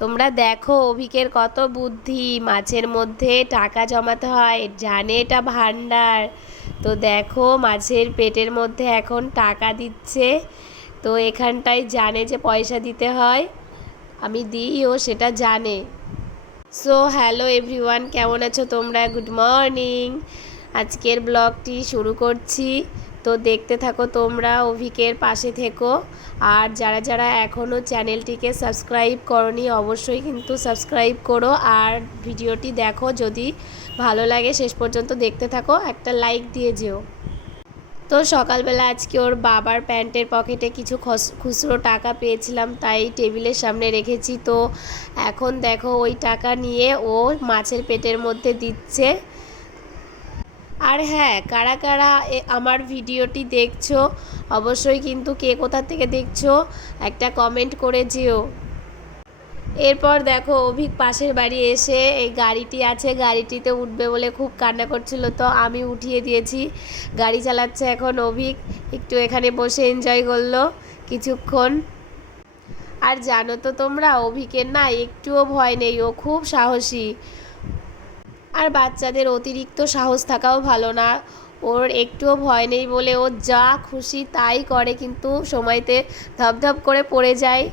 তোমরা দেখো অভিকের কত বুদ্ধি, মাছের মধ্যে টাকা জমাতে হয়, জানে এটা ভান্ডার। তো দেখো মাছের পেটের মধ্যে এখন টাকা দিচ্ছে, তো এখানটায় জানে যে পয়সা দিতে হয়, আমি দিই, ও সেটা জানে। সো হ্যালো এভরিওয়ান, কেমন আছো তোমরা? Good morning. আজকের ব্লগটি শুরু করছি, তো দেখতে থাকো তোমরা, অভিকের পাশে থেকো। আর যারা যারা এখনও চ্যানেলটিকে সাবস্ক্রাইব করনি অবশ্যই কিন্তু সাবস্ক্রাইব করো, আর ভিডিওটি দেখো, যদি ভালো লাগে শেষ পর্যন্ত দেখতে থাকো, একটা লাইক দিয়ে যেও। তো সকালবেলা আজকে ওর বাবার প্যান্টের পকেটে কিছু খুচরো টাকা পেয়েছিলাম, তাই টেবিলের সামনে রেখেছি। তো এখন দেখো ওই টাকা নিয়ে ও মাছের পেটের মধ্যে দিচ্ছে। আর হ্যাঁ, কারা কারা আমার ভিডিওটি দেখছো অবশ্যই কিন্তু কে কোথা থেকে দেখছো একটা কমেন্ট করে যেও। এরপর দেখো অভিক পাশের বাড়ি এসে এই গাড়িটি আছে, গাড়িটিতে উঠবে বলে খুব কান্না করছিল, তো আমি উঠিয়ে দিয়েছি। গাড়ি চালাচ্ছে এখন অভিক, একটু এখানে বসে এনজয় করলো কিছুক্ষণ। আর জানো তো তোমরা, অভিকের না একটুও ভয় নেই, ও খুব সাহসী। আর বাচ্চাদের অতিরিক্ত সাহস থাকাও ভালো না, ওর একটুও ভয় নেই বলে ও যা খুশি তাই করে, কিন্তু সময়তে ধপধপ করে পড়ে যায়,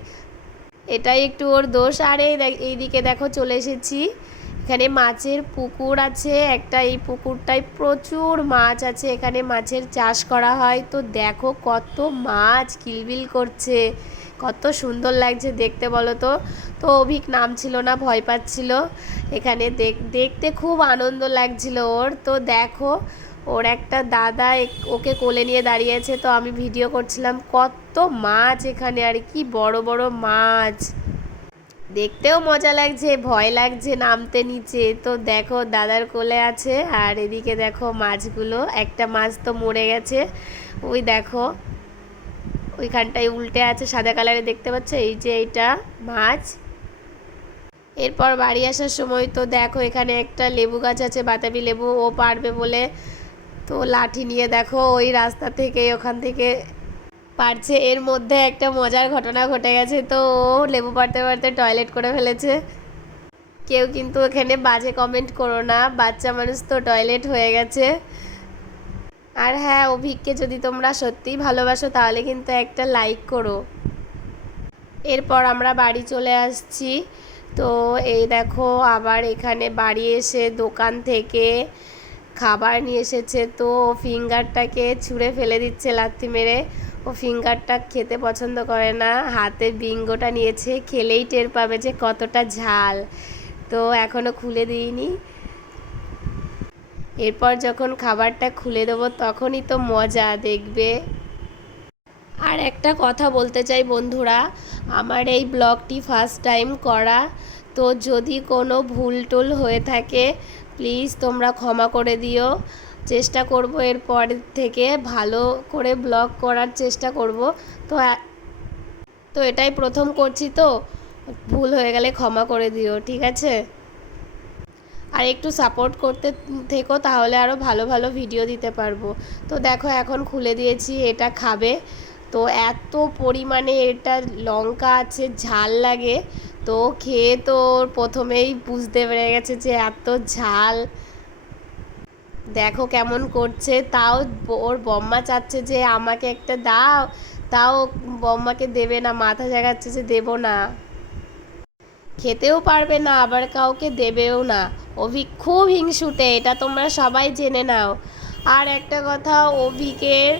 এটাই একটু ওর দোষ। আর এইদিকে দেখো চলে এসেছি, এখানে মাছের পুকুর আছে একটা, এই পুকুরটায় প্রচুর মাছ আছে, এখানে মাছের চাষ করা হয়। তো দেখো কত মাছ কিলবিল করছে, কত সুন্দর লাগছে দেখতে বলো তো। তো অভিক নামছিল না, ভয় পাচ্ছিল, এখানে দেখতে খুব আনন্দ লাগছিল ওর। তো দেখো ওর একটা দাদা ওকে কোলে নিয়ে দাঁড়িয়েছে, তো আমি ভিডিও করছিলাম, কত মাছ এখানে, আর কি বড় বড় মাছ, দেখতেও মজা লাগছে, ভয় লাগছে নামতে নিচে। তো দেখো দাদার কোলে আছে, আর এদিকে দেখো মাছগুলো, একটা মাছ তো মরে গেছে, ওই দেখো ওইখানটায় উল্টে আছে সাদা কালারে, দেখতে পাচ্ছ, এই যে এইটা মাছ। এরপর বাড়ি আসার সময় তো দেখো এখানে একটা লেবু গাছ আছে, বাতাবি লেবু, ও পারবে বলে তো লাঠি নিয়ে দেখো ওই রাস্তা থেকে ওখান থেকে পারছে। এর মধ্যে একটা মজার ঘটনা ঘটে গেছে, তো ও লেবু পাড়তে পারতে টয়লেট করে ফেলেছে। কেউ কিন্তু এখানে বাজে কমেন্ট করো না, বাচ্চা মানুষ তো, টয়লেট হয়ে গেছে। আর হ্যাঁ, অভিককে যদি তোমরা সত্যিই ভালোবাসো তাহলে কিন্তু একটা লাইক করো। এরপর আমরা বাড়ি চলে আসছি, তো এই দেখো আবার এখানে বাড়ি এসে দোকান থেকে খাবার নিয়ে এসেছে, তো ফিঙ্গারটাকে ছুঁড়ে ফেলে দিচ্ছে লাথি মেরে, ও ফিঙ্গারটা খেতে পছন্দ করে না, হাতে বিঙ্গোটা নিয়েছে, খেলেই টের পাবে যে কতটা ঝাল। তো এখনও খুলে দিইনি, এরপর যখন খাবারটা খুলে দেবো তখনই তো মজা দেখবে। আর একটা কথা বলতে চাই বন্ধুরা, আমার এই ব্লগটি ফার্স্ট টাইম করা, তো যদি কোনো ভুল টুল হয়ে থাকে প্লিজ তোমরা ক্ষমা করে দিও, চেষ্টা করব এরপর থেকে ভালো করে ব্লগ করার চেষ্টা করব। তো তো এটাই প্রথম করছি, তো ভুল হয়ে গেলে ক্ষমা করে দিও, ঠিক আছে? আর একটু সাপোর্ট করতে থেকো, তাহলে আরও ভালো ভালো ভিডিও দিতে পারবো। তো দেখো এখন খুলে দিয়েছি, এটা খাবে। তো এত পরিমাণে এটা লঙ্কা আছে, ঝাল লাগে, তো খেয়ে তো প্রথমেই বুঝতে পেরে গেছে যে এত ঝাল। দেখো কেমন করছে, তাও ওর বম্মা চাচ্ছে যে আমাকে একটা দাও, তাও বম্মাকে দেবে না, মাথা জাগাচ্ছে যে দেবো না, খেতেও পারবে না আবার কাউকে দেবেও না। অভিক খুব হিংসুটে, এটা তোমরা সবাই জেনে নাও। আর একটা কথা, অভিকের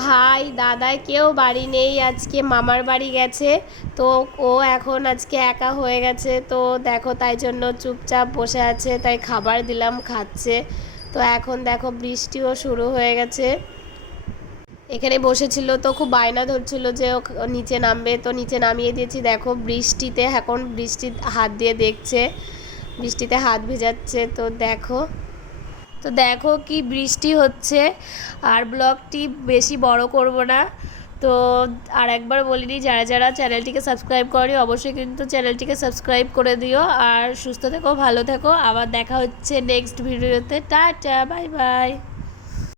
ভাই দাদা কেউ বাড়ি নেই, আজকে মামার বাড়ি গেছে, তো ও এখন আজকে একা হয়ে গেছে। তো দেখো তাই জন্য চুপচাপ বসে আছে, তাই খাবার দিলাম, খাচ্ছে। তো এখন দেখো বৃষ্টিও শুরু হয়ে গেছে, এখানে বসেছিল তো খুব বায়না ধরছিল যে ও নিচে নামবে, তো নিচে নামিয়ে দিয়েছি। দেখো বৃষ্টিতে এখন বৃষ্টি হাত দিয়ে দেখছে, বৃষ্টিতে হাত ভেজাচ্ছে। তো দেখো, তো দেখো কি বৃষ্টি হচ্ছে। আর ব্লগটি বেশি বড় করব না, তো আর একবার বলিনি, যারা যারা চ্যানেলটিকে সাবস্ক্রাইব করি অবশ্যই কিন্তু চ্যানেলটিকে সাবস্ক্রাইব করে দিও। আর সুস্থ থেকো, ভালো থেকো, আবার দেখা হচ্ছে নেক্সট ভিডিওতে। Tata, bye bye.